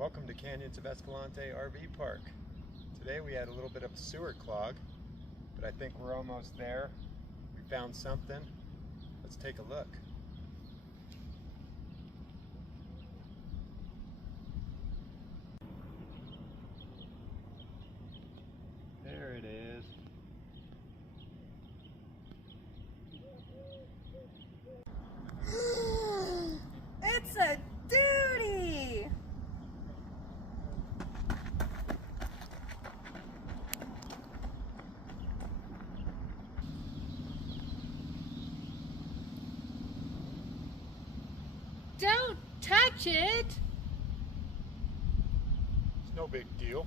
Welcome to Canyons of Escalante RV Park. Today we had a little bit of a sewer clog, but I think we're almost there. We found something. Let's take a look. There it is. It's a duty! Don't touch it! It's no big deal.